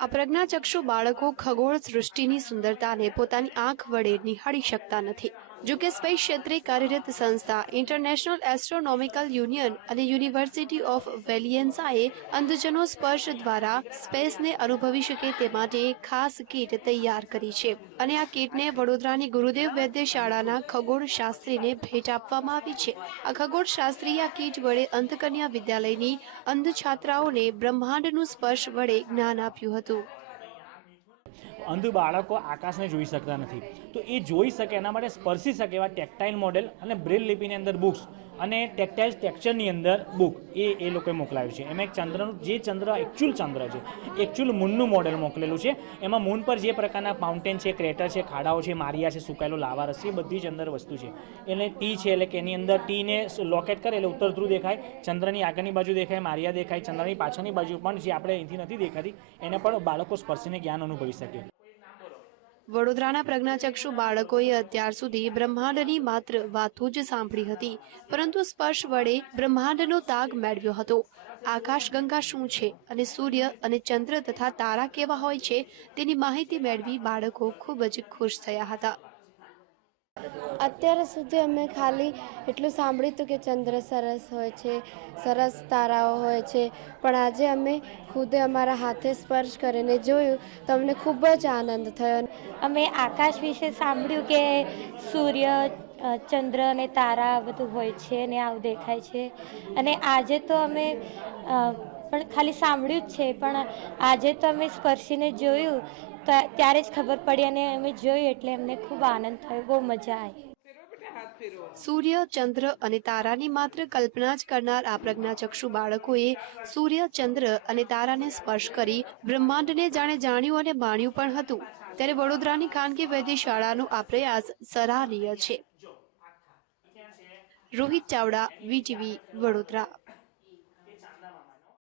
આ પ્રજ્ઞાચક્ષુ બાળકો ખગોળ સૃષ્ટિની સુંદરતાને પોતાની આંખ વડે નિહાળી શકતા નથી. જો કે સ્પેસ ક્ષેત્રે કાર્યરત સંસ્થા ઇન્ટરનેશનલ એસ્ટ્રોનોમિકલ યુનિયન અને યુનિવર્સિટી ઓફ વેલિયન્સાએ અંધજનો સ્પર્શ દ્વારા સ્પેસને અનુભવી શકે તે માટે ખાસ કીટ તૈયાર કરી છે. અને આ કીટને વડોદરાની ગુરુદેવ વૈદ્ય શાળાના ખગોળ શાસ્ત્રીને ભેટ આપવામાં આવી છે. આ ખગોળ શાસ્ત્રીએ આ કીટ વડે અંતકન્યા વિદ્યાલયની અંધ છાત્રાઓને બ્રહ્માંડનું સ્પર્શ વડે જ્ઞાન આપ્યું હતું. અંધ બાળકો આકાશને જોઈ શકતા નથી. તો એ જોઈ શકે, એના માટે સ્પર્શી શકે એવા ટેક્ટાઇલ મોડેલ અને બ્રેલ લિપિની અંદર બુક્સ અને ટેક્ટાઇલ ટેક્સચરની અંદર બુક એ એ લોકોએ મોકલાવ્યું છે. એમાં એક ચંદ્રનું, જે ચંદ્ર એકચ્યુઅલ ચંદ્ર છે એકચ્યુઅલ મૂનનું મોડેલ મોકલેલું છે. એમાં મૂન પર જે પ્રકારના માઉન્ટેન છે ક્રેટર છે, ખાડાઓ છે મારિયા છે, સુકાયેલો લાવા રસ છે બધી જ અંદર વસ્તુ છે. એટલે ટી છે, એટલે કે એની અંદર ટીને લોકેટ કરે, એટલે ઉત્તર ધ્રુવ દેખાય, ચંદ્રની આગળની બાજુ દેખાય મારિયા દેખાય, ચંદ્રની પાછળની બાજુ પણ જે આપણે અહીંથી નથી દેખાતી, એને પણ બાળકો સ્પર્શીને જ્ઞાન અનુભવી શકે. વડોદરાના પ્રજ્ઞાચક્ષુ બાળકોએ અત્યાર સુધી બ્રહ્માંડની માત્ર વાતો જ સાંભળી હતી, પરંતુ સ્પર્શ વડે બ્રહ્માંડનો તાગ મેળવ્યો હતો. આકાશગંગા શું છે અને સૂર્ય અને ચંદ્ર તથા તારા કેવા હોય છે તેની માહિતી મેળવી બાળકો ખૂબ જ ખુશ થયા હતા. અત્યાર સુધી અમે ખાલી એટલું સાંભળ્યું હતું કે ચંદ્ર સરસ હોય છે, સરસ તારાઓ હોય છે, પણ આજે અમે ખુદે અમારા હાથે સ્પર્શ કરીને જોયું, તો અમને ખૂબ જ આનંદ થયો. અમે આકાશ વિશે સાંભળ્યું કે સૂર્ય ચંદ્ર અને તારા બધું હોય છે ને આવું દેખાય છે. અને આજે તો અમે પણ ખાલી સાંભળ્યું જ છે, પણ આજે તો અમે સ્પર્શીને જોયું ત્યારે જ ખબર પડી અને અમે જોયું એટલે અમને ખૂબ આનંદ થયો, બહુ મજા આવી સૂર્ય, ચંદ્ર અને તારાની માત્ર કલ્પના જ કરનાર આ પ્રજ્ઞાચક્ષુ બાળકોએ સૂર્ય, ચંદ્ર અને તારાને સ્પર્શ કરી બ્રહ્માંડને જાણે જાણ્યું અને માણ્યું પણ હતું. ત્યારે વડોદરાની ખાનગી વૈદ્ય શાળાનો આ પ્રયાસ સરાહનીય છે. રોહિત ચાવડા વીટીવી વડોદરા.